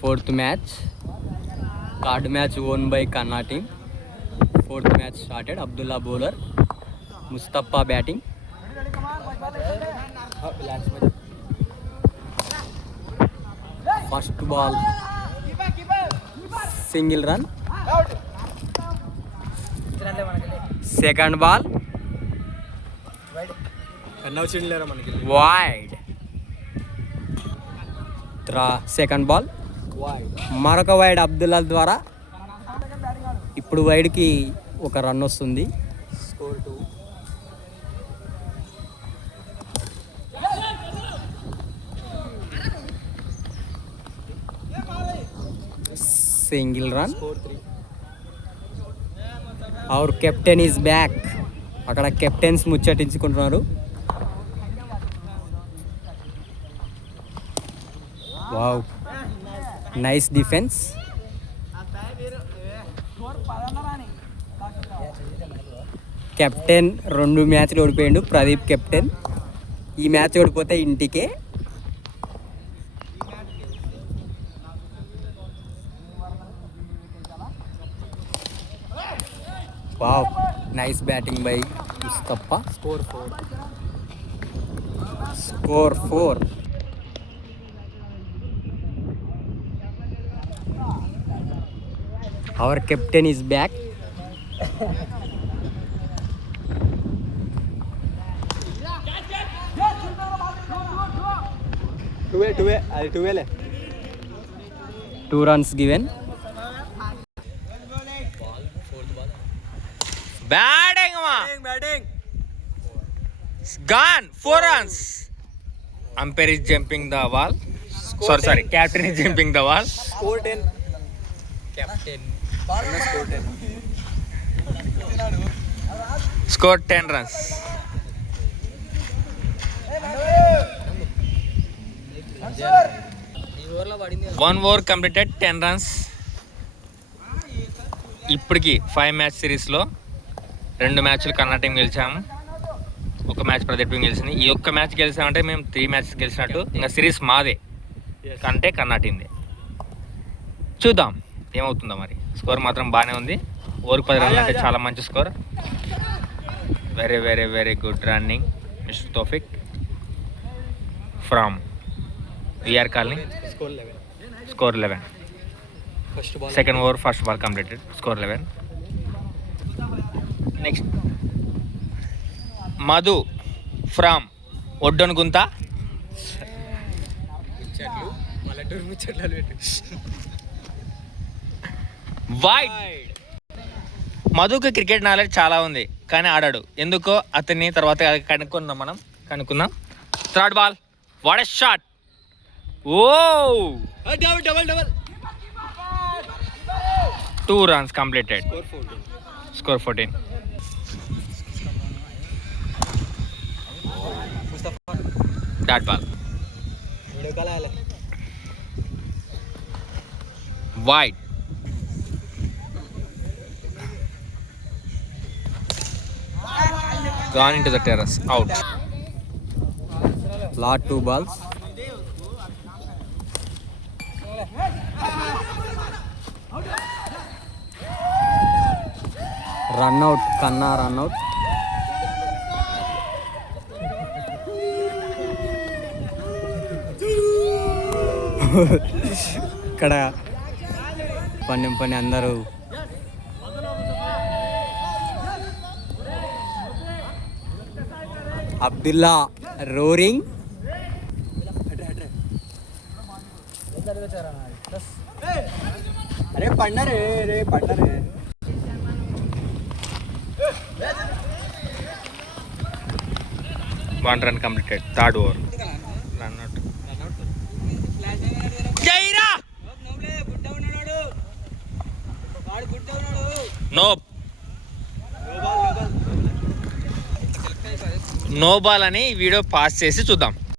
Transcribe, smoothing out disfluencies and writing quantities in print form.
Fourth match. Card match won by Kanna team. Fourth match started. Abdullah bowler. Mustafa batting. First ball. Single run. Second ball. Wide. Second ball. మరొక wide Abdullah ద్వారా ఇప్పుడు వైడ్కి ఒక run వస్తుంది. Score 2. Single run. Our captain is back. అక్కడ captains ముచ్చటించుకుంటున్నారు. Wow, nice defence. Captain 2 మ్యాచ్లు ఓడిపోయాడు. ప్రదీప్ కెప్టెన్. ఈ మ్యాచ్ ఓడిపోతే ఇంటికే. Wow, nice batting by Mustafa. Score 4. Our captain is back. Two runs given. Batting. Gone. 4 runs. Umpire is jumping the wall. Sorry. Captain is jumping the wall. Score 10. Captain. Score 10 runs. 1 over completed, 10 runs. ఇప్పటికి 5 మ్యాచ్ సిరీస్లో 2 మ్యాచ్లు కన్నా టీం గెలిచాము. 1 మ్యాచ్ ప్రదీప్ టీం గెలిచింది. ఈ ఒక్క మ్యాచ్ గెలిచామంటే మేము 3 మ్యాచెస్ గెలిచినట్టు. ఇంకా సిరీస్ మాదే కంటే కన్నా టీందే. చూద్దాం ఏమవుతుందో మరి. స్కోర్ మాత్రం బాగానే ఉంది. ఓవర్కి 10 రన్లు అంటే చాలా మంచి score. Very very very good running mister Taufiq from VR colony. Score 11. Second over first ball completed. Score 11. Next Madhu from Oddon Gunta. Wide. మధుకి క్రికెట్ నాలెడ్జ్ చాలా ఉంది కానీ ఆడాడు. ఎందుకో అతన్ని తర్వాత కనుక్కుందాం. Third ball. What a shot. Oh, double. 2 runs completed. Score 14. That ball. Wide. Gone into the terrace. Out. Lot 2 balls. Run out. Kanna run out. ఇక్కడ పని అందరూ అబ్దుల్లా రోరింగ్. అరే పండరే. 1 run completed. Third over. Run out. Jaira. Nope. No ball అని video pass చేసి చూద్దాం.